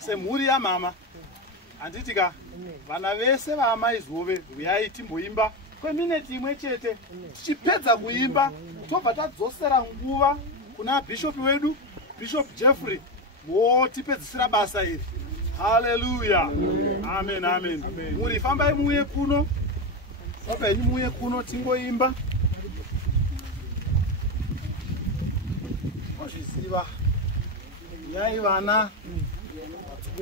semhuri yamama handitika vana vese vaamaizove uyai timboimba kwemineti imwe chete tichipedza kuimba tobva tadzosera nguva kuna bhishopi wedu Bishop Jeffrey wotipedzisira basa iri. Haleluya. Amen, amen. Muri fambai muye kuno. Fambai muye kuno tingoimba. Mozviziva. Yai vana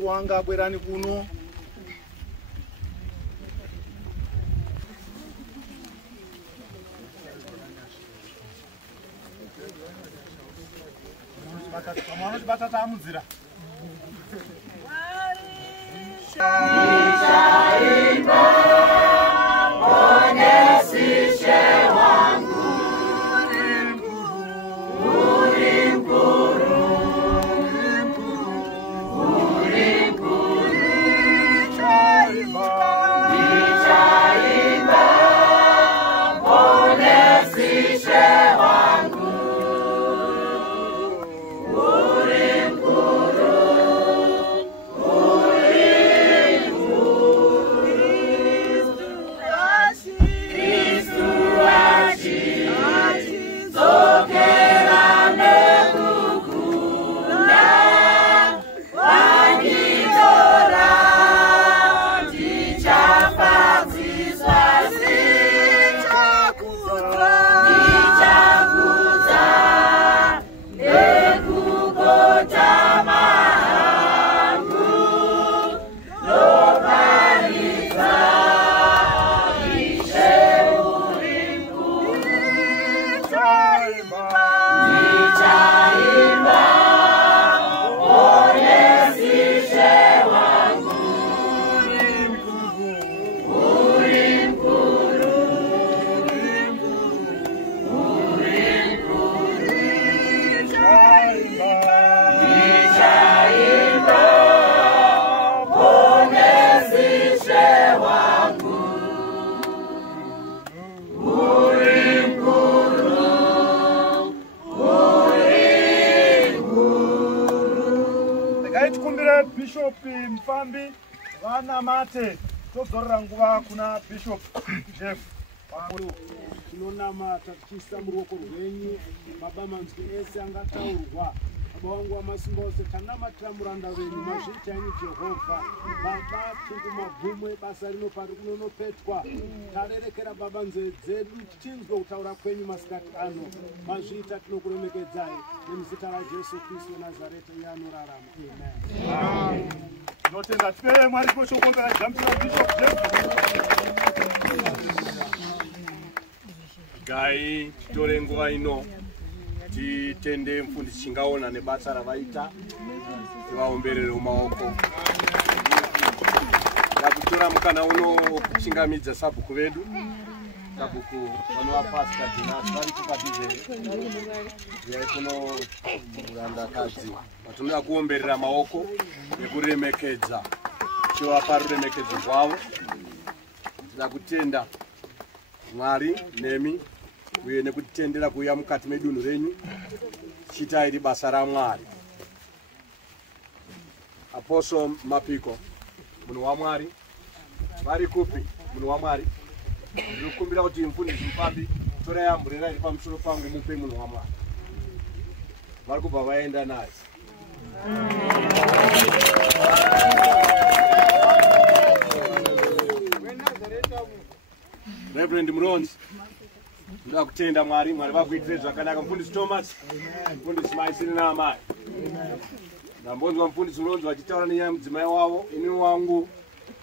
wanga bwerani kuno. Batata amudzira. Mate tozorora nguva kuna Bishop Jeff Pamuru tinonamata tichiisa muruoko rwenyu baba manzwi ese angataurwa baba wangu wamasimba ose tanamatira muranda wenyu mazviita yenyu Jehovha baba tingumabvumwe basa rino pari kunonopetwa tarerekera baba nzeve dzedu tichinzwa kutaura kwenyu masikati ano mazviita tinokuremekedzai nemuzita raJesu Kristu weNazareta iye anorarama. Amen. Notenda tipe mwari koshokota jamtira Bishop Jeff. Gai titore nguva ino titende mufundisi chingaona nebasa ravaita tivaomberere mumaoko tora mukana uno chingamidza sabhuku vedu sabhuku vanova pastor Tinashe vari kupadizere yai kuno murandakadzi vatonoda kuomberera maoko nekuremekedza chivapa ruremekedzo rwavo tida kutenda Mwari nemi uye nekutendera kuuya mukati medunhu renyu chitai iri basa raMwari. Apostle Mapiko munhu waMwari vari kupi munhu waMwari ndinokumbira kuti mufundisi mupambi torai amburera iri pamusoro pangu mupe munhu waMwari vari kubva vaenda naye. Reverend Muronzi ndoda kutenda Mwari vakuitire zvakanaka. Mufundisi Thomas, mufundisi Maisini naamai ndambonzwa mufundisi Muronzi vachitaura nenyaya mudzimai wavo, ini wangu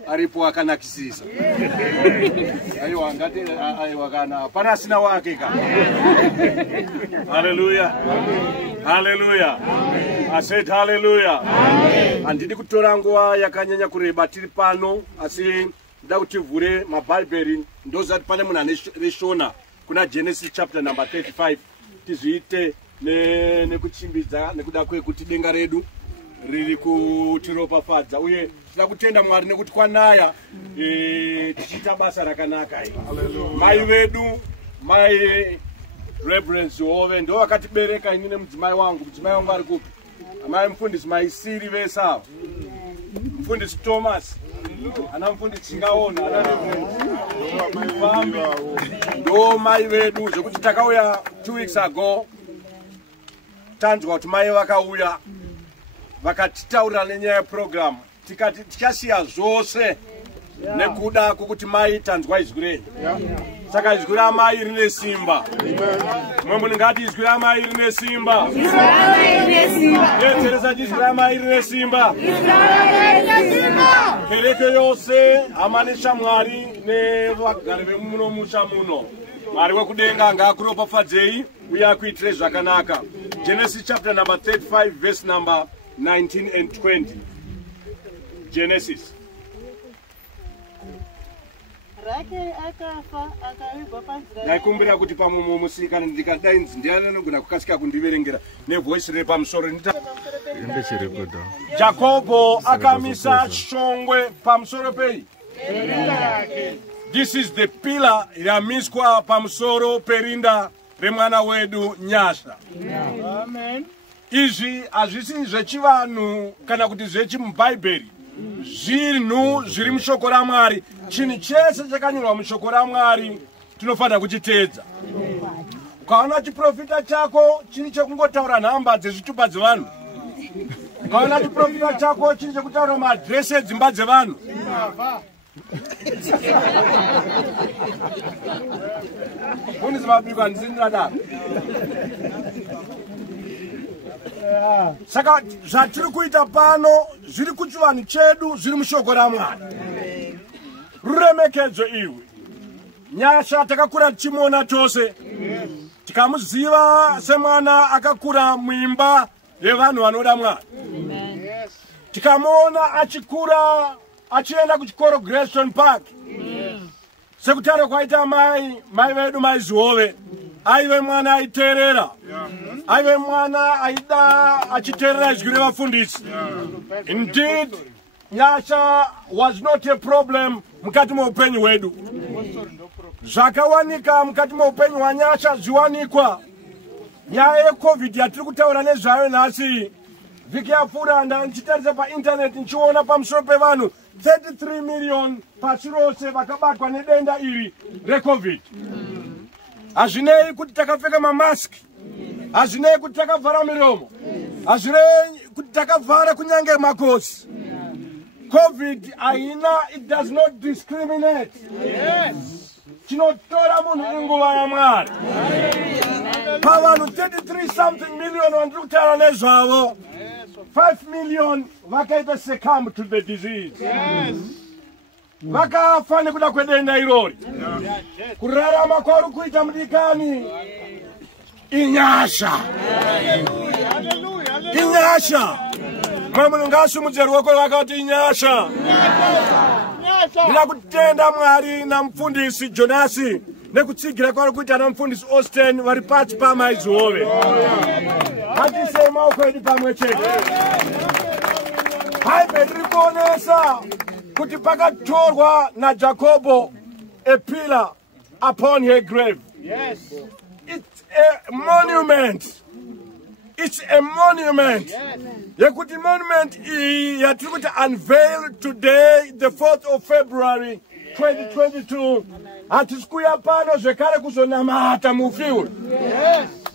aripo akanakisisa. Aiwa ngati aiwa kana pana asina wake ka. Hallelujah. Hallelujah. I said hallelujah. Handidi kutora nguva yakanyanya kureba tiri pano asi nda kuti vhure mabhaibheri ndozati pane munhu ane reshona kuna Genesis chapter number 35 tizviite nekuchimbidza nekuda kwekuti denga redu riri kutiropafadza uye tida kutenda Mwari nekuti kwanaya tichiita basa rakanaka iri. Mai vedu mai Reverence Hove ndo vakatibereka ini nemudzimai wangu. Mudzimai wangu ari kupi? Amai mufundisi Maisiri vese ava, mufundisi Thomas ana mufundisi Chingaona ana ndo mai vedu zvekuti takauya 2 weeks ago tanzwa kuti mai vakauya vakatitaurira nenyaya yeprogramu tikati tichasiya zvose nekuda kwokuti mai tanzwa izwi renyu. Saka izwi ramai rine simba. Mwe munhu ngati izwi ramai rine simba. Yetseresa izwi ramai rine simba. Kereke yose hama neshamwari nevagari vemuno musha muno. Mwari wekudenga ngaakuropafadzei uye akuitire zvakanaka. Genesis chapter number 35 verse number 19 and 20. Genesis. Ndaikumbira kuti pamwe musikana ndikadai ndiani anogona kukasika kundiverengera nevoice repamusoro. Jacobo akamisa shongwe pamusoro pei. This is the pillar yamiswa pamusoro perinda remwana wedu Nyasha. Amen. Izvi hazvisi zvechivanhu kana kuti zvechimubhaibheri. Zvinhu zviri mushoko raMwari. Chinhu chese chakanyorwa mushoko raMwari tinofanira kuchiteedza. Ukaona chiprofita chako chiri chekungotaura nhamba dzezvitupa dzevanhu, ukaona chiprofita chako chiri chekutaura maadhiresi edzimba dzevanhu, mufundisi Mapiko handisindadaro. Saka zvatiri kuita pano zviri kuchivanhu chedu zviri mushoko raMwari. Ruremekedzo iwe Nyasha takakura tichimuona tose, tikamuziva semwana akakura muimba yevanhu vanoda Mwari. Tikamuona achikura achienda kuchikoro Grayson Park. Sekutaro kwaita mai vedu Maizihove aive mwana aiterera, aive mwana aida achiterera izwi revafundisi. Indeed, Nyasha was not a problem mukati muupenyu wedu. Zvakawanika mukati muupenyu waNyasha zviwanikwa. Nyaya yeCovid yatiri kutaura nezvayo nhasi, vhiki yapfuura ndichitarisa painternet nichiona pamusoro pevanhu 33 million pasi rose vakabatwa nedenda iri reCovid. Hazvinei kuti takapfeka mamaski, hazvinei kuti takavhara miromo, hazvinei kuti takavhara kunyange makosi. COVID aina, it does not discriminate. Yes. Chinotora munhu inguva yaMwari. Pavanhu 33 something million vandiri kutaura nezvavo, 5 million vakaita Sheckom to the disease. Yes. Vakafa nekuda kwedenda irori. Kurarama kwari kuita mudikani iNyasha. Inyasha. Mwe munhu ngasimudze ruoko rwake kuti iNyasha. ndira kutenda Mwari namufundisi Jonasi nekutsigira kwari kuita namufundisi Austin vari pasi pamaizove. Ngatisei maoko edu pamwe chete. Bhaibheri riri kuonesa kuti pakatorwa naJacobo a pillar upon her grave. Yes. It's a monument. It's a monument. Yekuti monument yatiri kuti unveil today, the 4th of February 2022. Hatisi kuya pano zvekare kuzonamata mufiwe.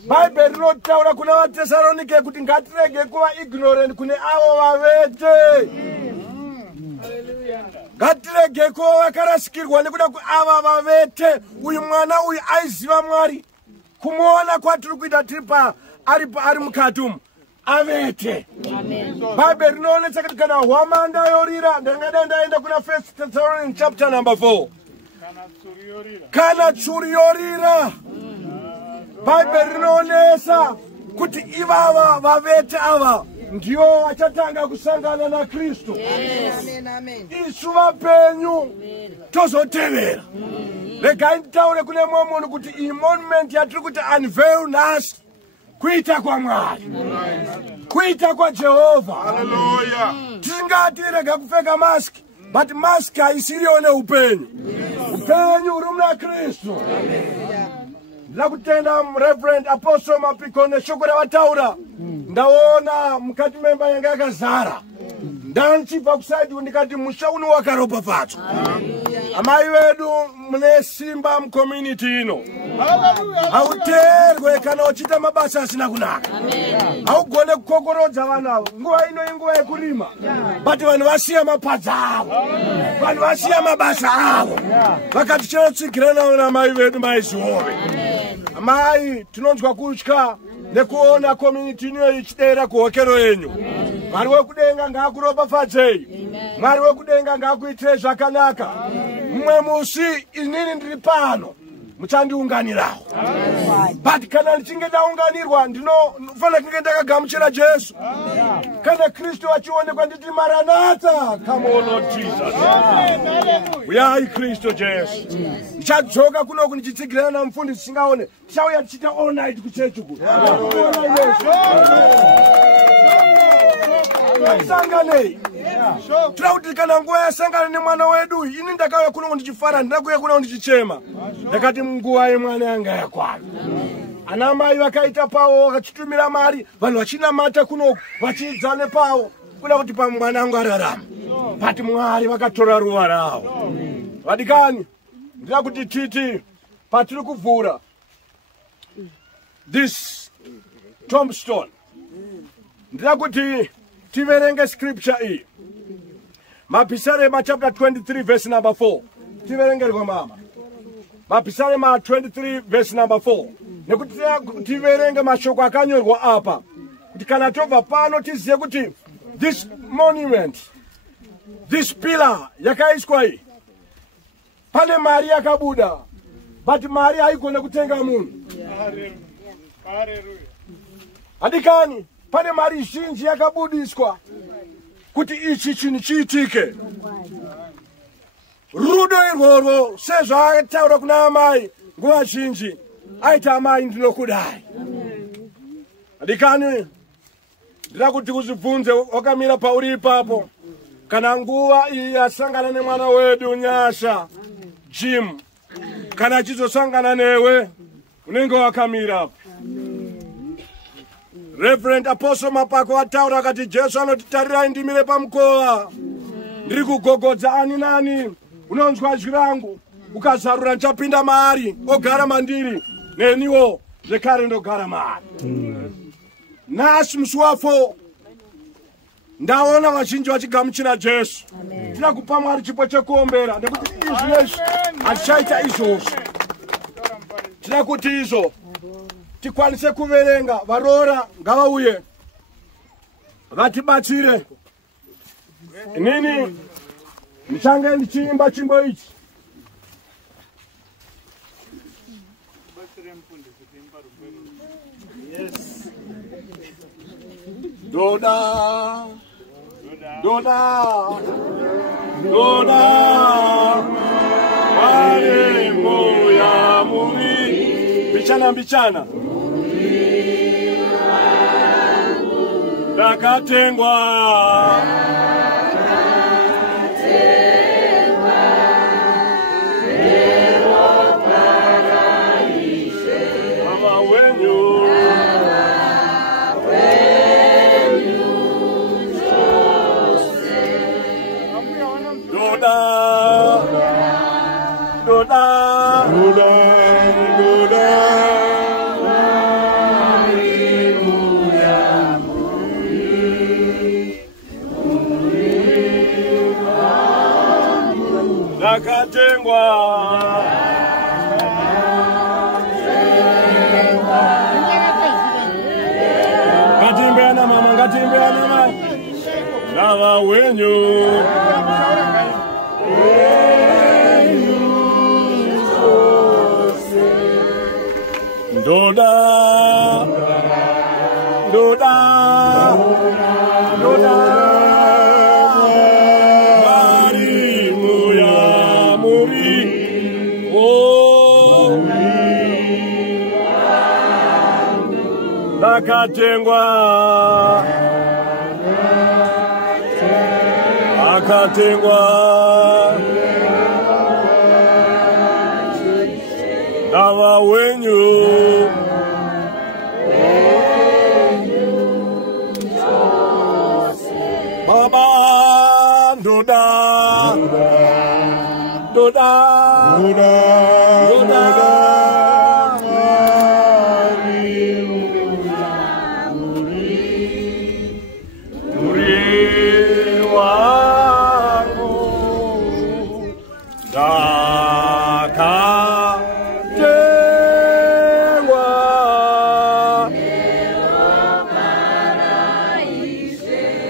Bhaibheri rinotaura kuna vaTesalonike kuti ngatirege kuva ignorant kune avo vavete. Ngatirege kuva vakarasikirwa nekuda kuava vavete. Uyu mwana uyu aiziva Mwari. Kumuona kwatiri kuita tiripa ari mukati umu avete. Bhaibheri rinoonesa kuti kana hwamanda yorira ndangada ndaenda kuna 1 Thessalonians chapter number 4. Kana tsuri yorira. Bhaibheri rinoonesa kuti ivava vavete ava ndiyo vachatanga kusangana na Kristu. Isu vapenyu tozotevera. Regai nditaure kune mumwe munhu kuti iyi monument yatiri kuti unveil nhasi kuita kwa Mwari, kuita kwa Jehovha. Hallelujah. Tisingati rega kupfeka mask, but mask haisiriwo neupenyu. Upenyu huri muna Kristu. Ndira kutenda Reverend Apostle Mapiko neshoko ravataura. Ndaona mukati memba yanga yakazara. Ndanchibva kusaidi ndikati musha uno wakaropafadzwa. Amai vedu mune simba mucommunity ino. Hauterwe kana uchita mabasa asina kunaka. Haugone kukokorodza vanhu avo. Nguva ino inguva yekurima. But vanhu vasiya mapadza avo. Vanhu vasiya mabasa avo. Vakati chinotsigira nawo namai vedu maizove. Amai tinonzwa kutya nekuona community ino ichidera kuhokero yenyu. Mwari wekudenga ngaakuropafadzei. Mwari wekudenga ngaakuitire zvakanaka. Mumwe musi inini ndiri pano muchandiunganirawo. But kana ndichinge ndaunganirwa ndinofanira kunge ndakagamuchira Jesu. Kana Kristu achionekwa nditi Maranatha, come on Lord Jesus. Uyai Kristu Jesu. Ndichadzoka kunoku ndichitsigirana namufundisi singaone. Tichauya tichita all night kuchechi ku. Sanganei. Trauti kana nguva yasangana nemwana wedu ini ndakauya kuno ndichifara ndakuya kuno ndichichema. Ndakati nguva yemwana yanga yakwana. Ana mai vakaita pawo vakachitumira mari vanhu vachinamata kuno vachidzane pawo kuda kuti pamwana wangu ararama. But Mwari vakatora ruva ravo. Vadikani ndira kuti titi patiri kuvhura this Tombstone. Ndira kuti tiverenge scripture iyi. Mapisarema chapter 23 verse number 4. Tiverengerwa mama. Mapisarema 23 verse number 4. Nekuti tiverenge mashoko akanyorwa apa. Kuti kana tobva pano tiziye kuti this monument, this pillar yakaiswa iyi. Pane mari yakabuda. But mari haigone kutenga munhu. Hallelujah. Adikani pane mari zhinji yakabudiswa kuti ichi chinhu chiitike. Rudo irworwo sezvaataura kuna amai nguva zhinji aita amai ndinokudai. Adikani ndira kuti uzibvunze wakamira pauri ipapo kana nguva iyi yasangana nemwana wedu Nyasha Jim kana achizosangana newe unenge wakamira apo. Reverend Apostle Mapako ataura akati Jesu anotitarirai ndimire pamukova. Ndiri kugogodza ani nani unonzwa zwi rangu ukazarura ndichapinda maari ogara mandiri neniwo zvekare ndogara maari. Nhasi musi wafo ndaona vazhinji vachigamuchira Jesu. Tira kupa Mwari chipo chekuombera nekuti izvi hatichaita izvozvo. Tira kuti izvo tikwanise kuverenga varora ngavauye vatibatsire. Inini ndichange ndichiimba chimbo ichi. Doda, doda, Ndoda marembo ya muri. Bichana bichana. Dakatengwa. Gatimbeana mama, gatimbeana mama. Lava wenyu. Ndoda, ndoda, ndoda. Marimu ya muri. Oh, nakatengwa, akatengwa. Lava wenyu. Baba Ndoda, Ndoda, Ndoda, Ndoda. Muri wangu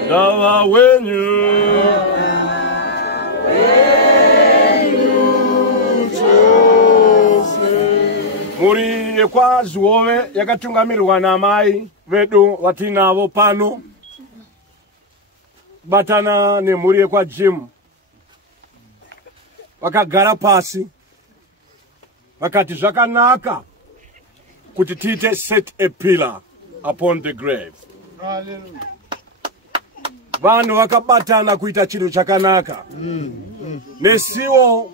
Dawa wenyu muri kwa zuove yakatungamirwa namai vedu vatinavo pano batana nemhuri yekwa Jim vakagara pasi vakati zvakanaka kuti tiite set a pillar upon the grave. Hallelujah. Vanhu vakabatana kuita chinhu chakanaka. Nesiwo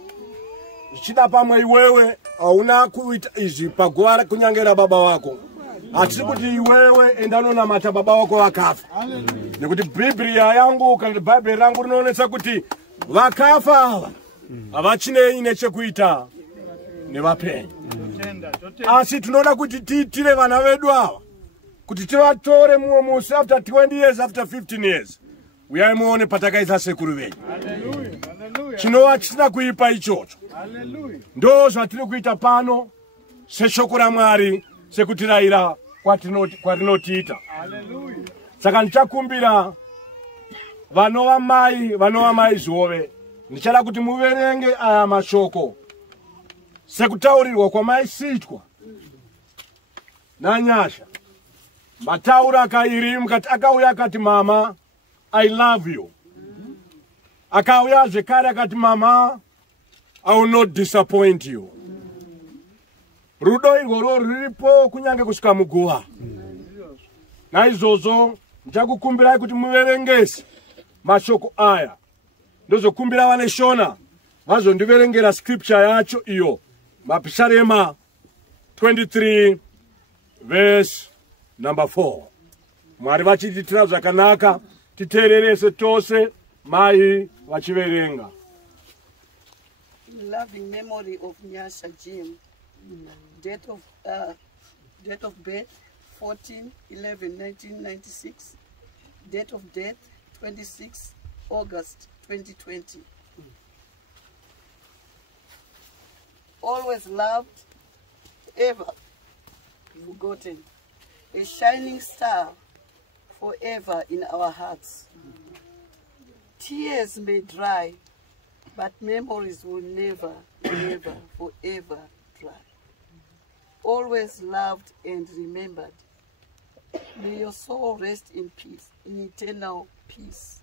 zvichida pamwe iwewe hauna kuita izvi paguva kunyangera baba vako. Hatisi kuti iwewe enda unonamata baba vako vakafa. Nekuti Biblia yangu kana Biblia rangu rinoonesa kuti vakafa ava havachinei nechekuita nevapenyu. Asi tinoda kuti tiitire vana vedu ava kuti tivatore mumwe musi after 20 years, after 15 years. Uyai muone patakaisa sekuru venyu. Chinova chisina kuipa ichocho. Ndo zvatiri kuita pano seshoko raMwari sekutirayira kwarinotiita. Saka ndichakumbira vanova mai zvove, ndichada kuti muverenge aya mashoko sekutaurirwa kwamaisitwa naNyasha. Mataura akairi mukati akauya akati mama I love you. Akauya zvekare akati mama I will not disappoint you. Rudo irworo ruripo kunyange kusvika muguva. Naizvozvo ndichakukumbirai kuti muverengese mashoko aya. Ndozokumbira vane Shona vazondiverengera scripture yacho iyo Mapisarema 23 verse number 4. Mwari vachititira zvakanaka titeererese tose mai vachiverenga. Loving memory of Nyasha Jim. Date of birth 14/11/1996. Date of death 26 August 2020. Always loved, ever forgotten. A shining star forever in our hearts. Tears may dry, but memories will never, never, forever dry. Always loved and remembered. May your soul rest in peace, in eternal peace.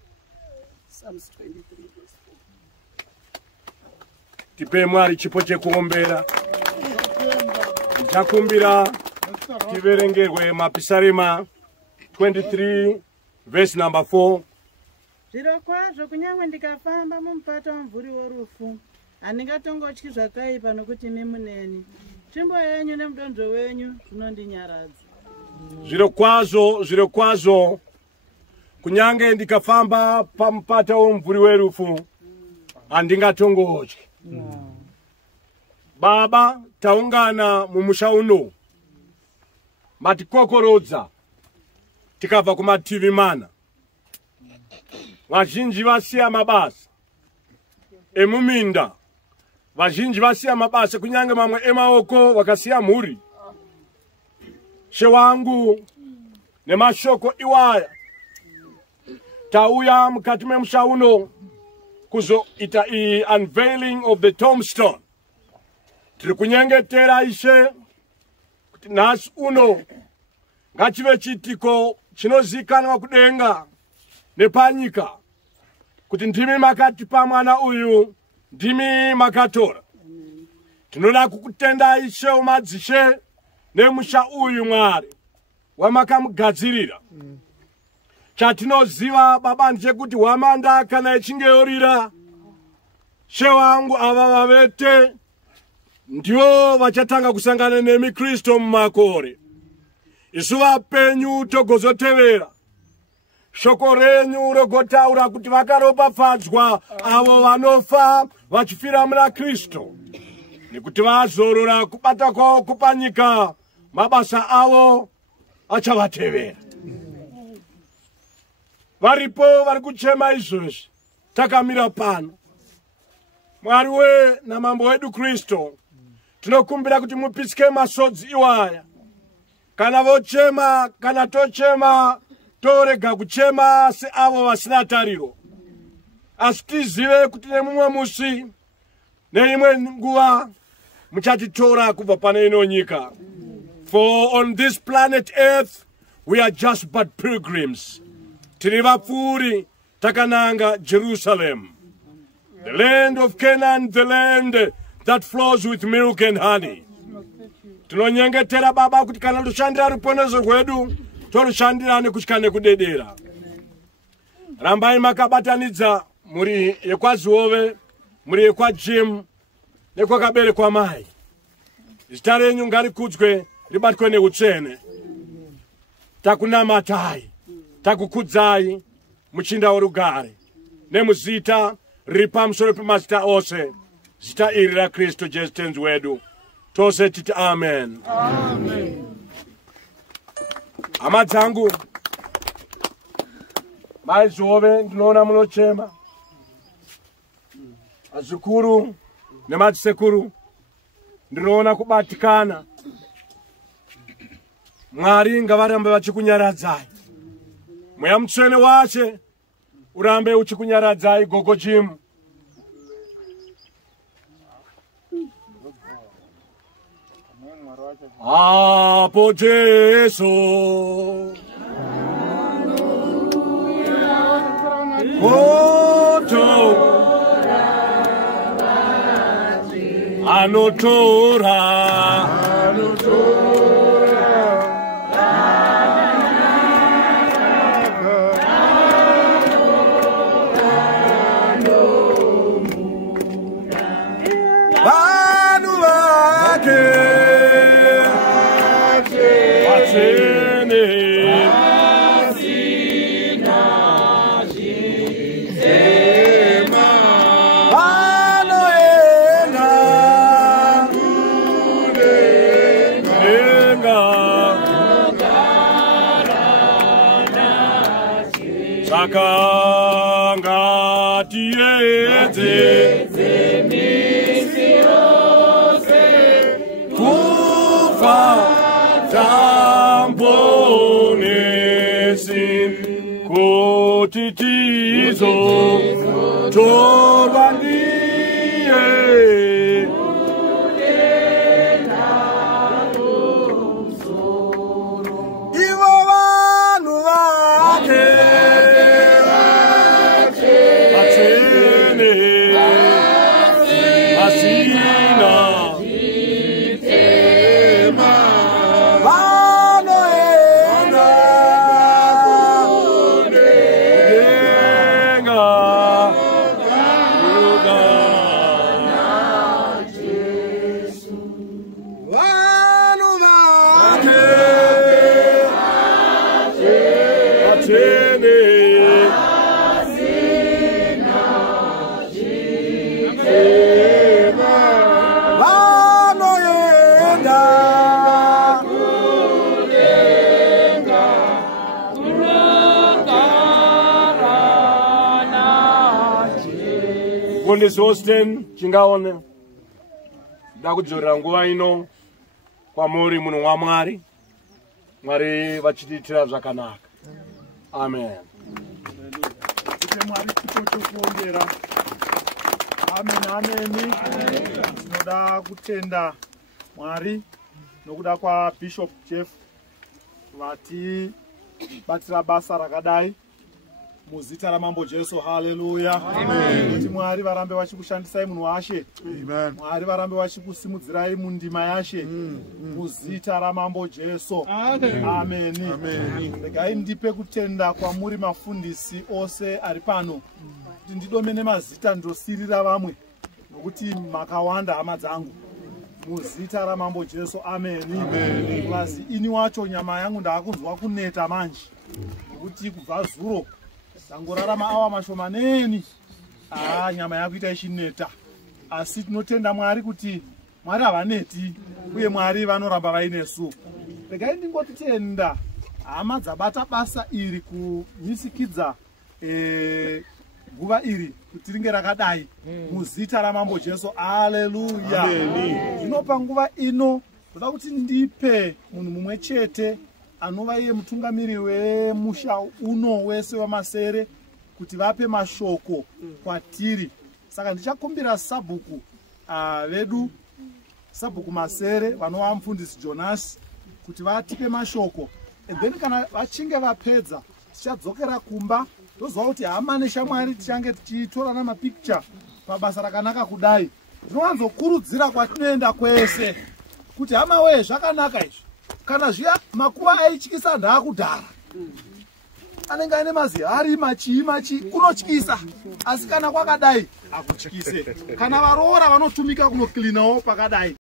Psalms 23 verse tipe Mwari chipo chekuombera. Takumbira tiverengerwe mapisarema 23 verse number 4. Zvirokwazvo kunyange ndikafamba mumupata womvuri worufu, handingatongotyi zvakaipa nokuti mimuneni. Tsvimbo yenyu nemudonzvo wenyu zvinondinyaradza. Zvirokwazvo kunyange ndikafamba pamupata womvuri werufu, handingatongotyi. Baba, taungana mumusha uno, matikokorodza tikabva kumativi mana. Vazhinji vasiya mabasa emuminda, vazhinji vasiya mabasa kunyange mamwe emaoko vakasiya mhuri. She wangu nemashoko iwaya, tauya mukati memusha uno kuzoita unveiling of the Tombstone. Tiri kunyengetera Ishe kuti nhasi uno ngachive chiitiko chinozikanwa kudenga nepanyika kuti ndimi makatipa mwana uyu, ndimi makatora. Tinoda kukutenda Ishe umadzishe nemusha uyu Mwari wamakamugadzirira. Chatinoziva Baba ndechekuti hwamanda kana ichinge yorira, She wangu ava vavete ndivo vachatanga kusangana nemi Kristo mumakore. Isu vapenyu togozotevera. Shoko renyu rogotaura kuti vakaropafadzwa avo vanofa vachifira muna Kristo, nekuti vazorora kubata kwavo kupanyika, mabasa avo achavatevera. Varipo vari kuchema izvozvi, takamira pano. Mwari we namambo wedu Kristo, tinokumbira kuti mupisike masodzi iwaya. Kana vochema, kana tochema, torega kuchema se avo vasina tariro. Asi tizive kuti nemumwe musi, neimwe nguva, muchatitora kubva pane ino nyika. For on this planet Earth, we are just but pilgrims. Tiri vapfuri takananga Jerusalem, the land of Canaan, the land that flows with milk and honey. Tinonyengetera Baba kuti kana tushandira ruponezo rwedu, torushandira nekusvika nekudedera. Rambai makabatanidza muri yekwaZiove, muri yekwaJim, nekwakaberekwa mai. Zita renyu ngarikudzwe ribatwe neutsvene. Takunamatai, takukudzai, muchinda worugare, nemuzita riri pamusoro pemazita ose, zita iri raKristu Jesu tenzi wedu. Tose titi amen. Amen. Hama dzangu, maiZiove ndinoona munochema. Azvikuru nemadzisekuru ndinoona kubatikana. Mwari ngavarambe vachikunyaradzai. Mweya Mutsvene waShe urambe uchikunyaradzai gogo Jim. Apo Jesu anotora vanhu vake Vasina vanoenda kudenga vanhu vake vatene vanoenda mufundisi Austin chingaone da kudzorera nguva ino kwamuri munhu waMwari, Mwari vachitiitira zvakanaka. Amen. Tipe Mwari chipo chokuongera. Amen, amen. Tinoda kutenda Mwari nokuda kwa Bishop Jeff vati batira basa rakadai muzita ramambo Jesu. Haleluya. Kuti Mwari varambe vachikushandisai munhu waShe. Mwari varambe vachikusimudzirai mundima yaShe muzita ramambo Jesu. Amen. Regai ndipe kutenda kwamuri mafundisi ose ari pano kuti ndidomene mazita ndosirira vamwe nokuti makawanda hama dzangu muzita ramambo Jesu. Amen. Plazi ini wacho nyama yangu ndaakunzwa kuneta manje nokuti kubva zuro tangorarama awa mashomaneni nyama yakuita ichineta, asi tinotenda Mwari kuti Mwari havaneti uye Mwari vanoramba vainesu. Regai ndingotitenda hama dzabata basa iri kumisikidza nguva iri kuti ringe rakadai muzita ramambo Jesu. Haleluya. Zvino panguva ino ndoda kuti ndipe munhu mumwe chete anova iye mutungamiri wemusha uno wese wamasere kuti vape mashoko kwatiri. Saka ndichakumbira sabhuku vedu sabhuku masere vanova mufundisi Jonas kuti vatipe mashoko, and then kana vachinge vapedza tichadzokera kumba toziva kuti hama neshamwari tichange tichitorana mapicture pabasa rakanaka kudai. Ndinowanzokurudzira kwatinoenda kwese kuti hama wee zvakanaka izvi, kana zviya makuva aityisa ndaakudhara anenge aine mazihari machi kunotyisa, asi kana kwakadai akutyise. Kana varoora vanotumika kunoklinawo pakadai.